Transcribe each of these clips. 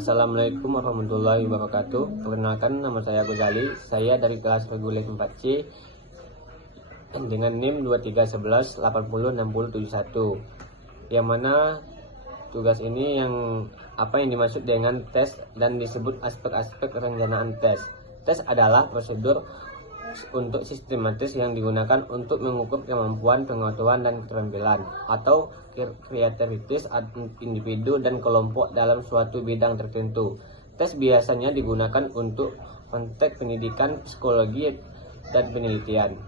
Assalamualaikum warahmatullahi wabarakatuh. Perkenalkan, nama saya Ghazali. Saya dari kelas reguler 4C dengan NIM 2311806071. Yang mana tugas ini apa yang dimaksud dengan tes dan disebut aspek-aspek perencanaan tes. Tes adalah prosedur untuk sistematis yang digunakan untuk mengukur kemampuan, pengetahuan, dan keterampilan atau kreativitas individu dan kelompok dalam suatu bidang tertentu. Tes biasanya digunakan untuk konteks pendidikan, psikologi, dan penelitian.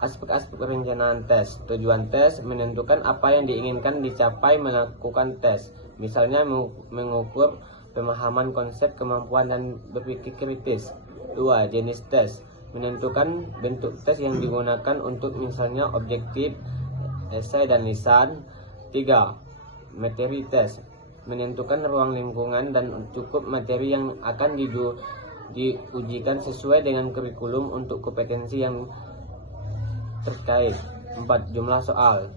Aspek-aspek perencanaan tes. Tujuan tes menentukan apa yang diinginkan dicapai melakukan tes. Misalnya mengukur pemahaman konsep, kemampuan, dan berpikir kritis. 2. Jenis tes. Menentukan bentuk tes yang digunakan untuk misalnya objektif, esai, dan lisan. 3. Materi tes. Menentukan ruang lingkungan dan cukup materi yang akan diujikan sesuai dengan kurikulum untuk kompetensi yang terkait. 4. Jumlah soal.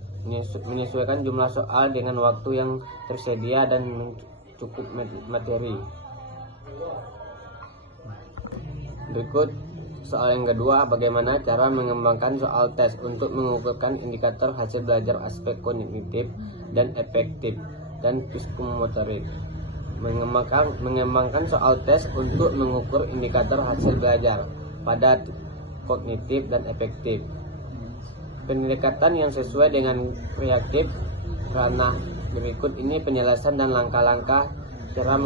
Menyesuaikan jumlah soal dengan waktu yang tersedia dan cukup materi. Berikut soal yang kedua, bagaimana cara mengembangkan soal tes untuk mengukurkan indikator hasil belajar aspek kognitif dan efektif dan psikomotorik. Mengembangkan soal tes untuk mengukur indikator hasil belajar pada kognitif dan efektif. Pendekatan yang sesuai dengan kreatif. Karena berikut ini penjelasan dan langkah-langkah cara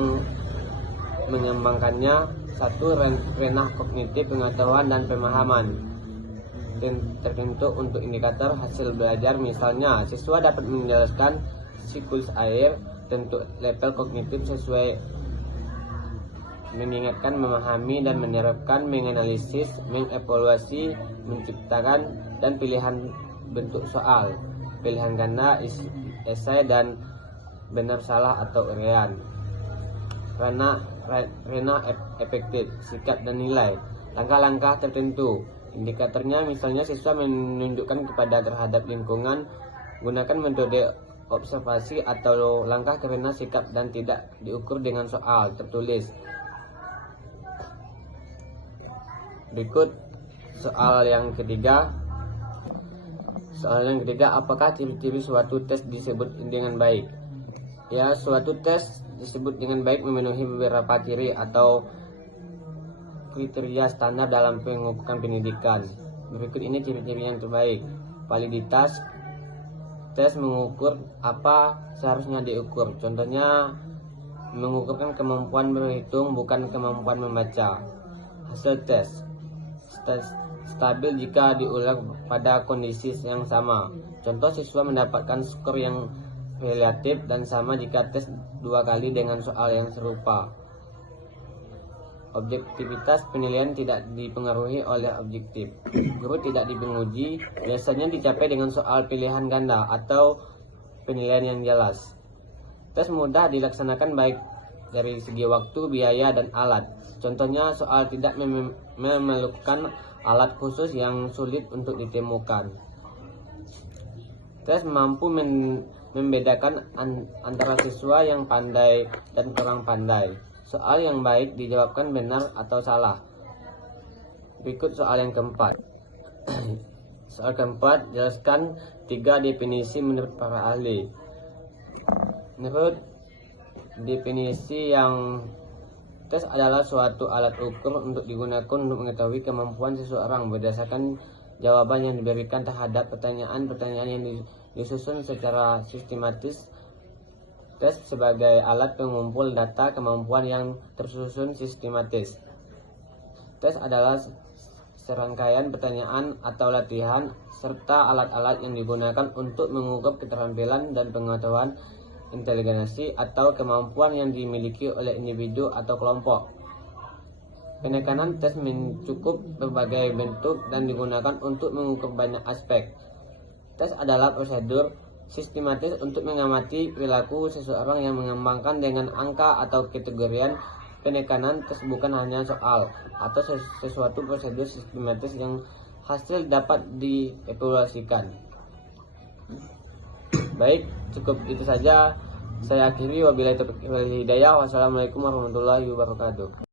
mengembangkannya. 1. Ranah kognitif, pengetahuan, dan pemahaman tertentu untuk indikator hasil belajar. Misalnya, siswa dapat menjelaskan siklus air, tentu level kognitif sesuai mengingatkan, memahami, dan menerapkan, menganalisis, mengevaluasi, menciptakan, dan pilihan bentuk soal, pilihan ganda, esai, dan benar salah atau uraian. Ranah efektif, sikap dan nilai. Langkah-langkah tertentu. Indikatornya misalnya siswa menunjukkan kepada terhadap lingkungan, gunakan metode observasi atau langkah karena sikap dan tidak diukur dengan soal tertulis. Berikut soal yang ketiga. Apakah ciri-ciri suatu tes disebut dengan baik? Ya, suatu tes disebut dengan baik memenuhi beberapa ciri atau kriteria standar dalam pengukuran pendidikan. Berikut ini ciri-ciri yang terbaik. Validitas. Tes mengukur apa seharusnya diukur. Contohnya, mengukurkan kemampuan berhitung, bukan kemampuan membaca. Hasil tes. Stabil jika diulang pada kondisi yang sama. Contoh, siswa mendapatkan skor yang relatif dan sama jika tes 2 kali dengan soal yang serupa. Objektivitas penilaian tidak dipengaruhi oleh objektif. Guru tidak dipenguji, biasanya dicapai dengan soal pilihan ganda atau penilaian yang jelas. Tes mudah dilaksanakan baik dari segi waktu, biaya, dan alat. Contohnya, soal tidak memerlukan alat khusus yang sulit untuk ditemukan. Tes mampu membedakan antara siswa yang pandai dan kurang pandai. Soal yang baik dijawabkan benar atau salah. Berikut soal yang keempat. Soal keempat, jelaskan 3 definisi menurut para ahli. Menurut definisi yang tes adalah suatu alat ukur untuk digunakan untuk mengetahui kemampuan seseorang berdasarkan jawaban yang diberikan terhadap pertanyaan-pertanyaan yang disusun secara sistematis. Tes sebagai alat pengumpul data kemampuan yang tersusun sistematis. Tes adalah serangkaian pertanyaan atau latihan serta alat-alat yang digunakan untuk mengukur keterampilan dan pengetahuan, inteligensi, atau kemampuan yang dimiliki oleh individu atau kelompok. Penekanan tes mencakup berbagai bentuk dan digunakan untuk mengukur banyak aspek. Tes adalah prosedur sistematis untuk mengamati perilaku seseorang yang mengembangkan dengan angka atau kategorian. Penekanan tes bukan hanya soal atau sesuatu prosedur sistematis yang hasil dapat dievaluasikan. Baik, cukup itu saja. Saya akhiri, wabillahi taufiq wal hidayah. Wassalamualaikum warahmatullahi wabarakatuh.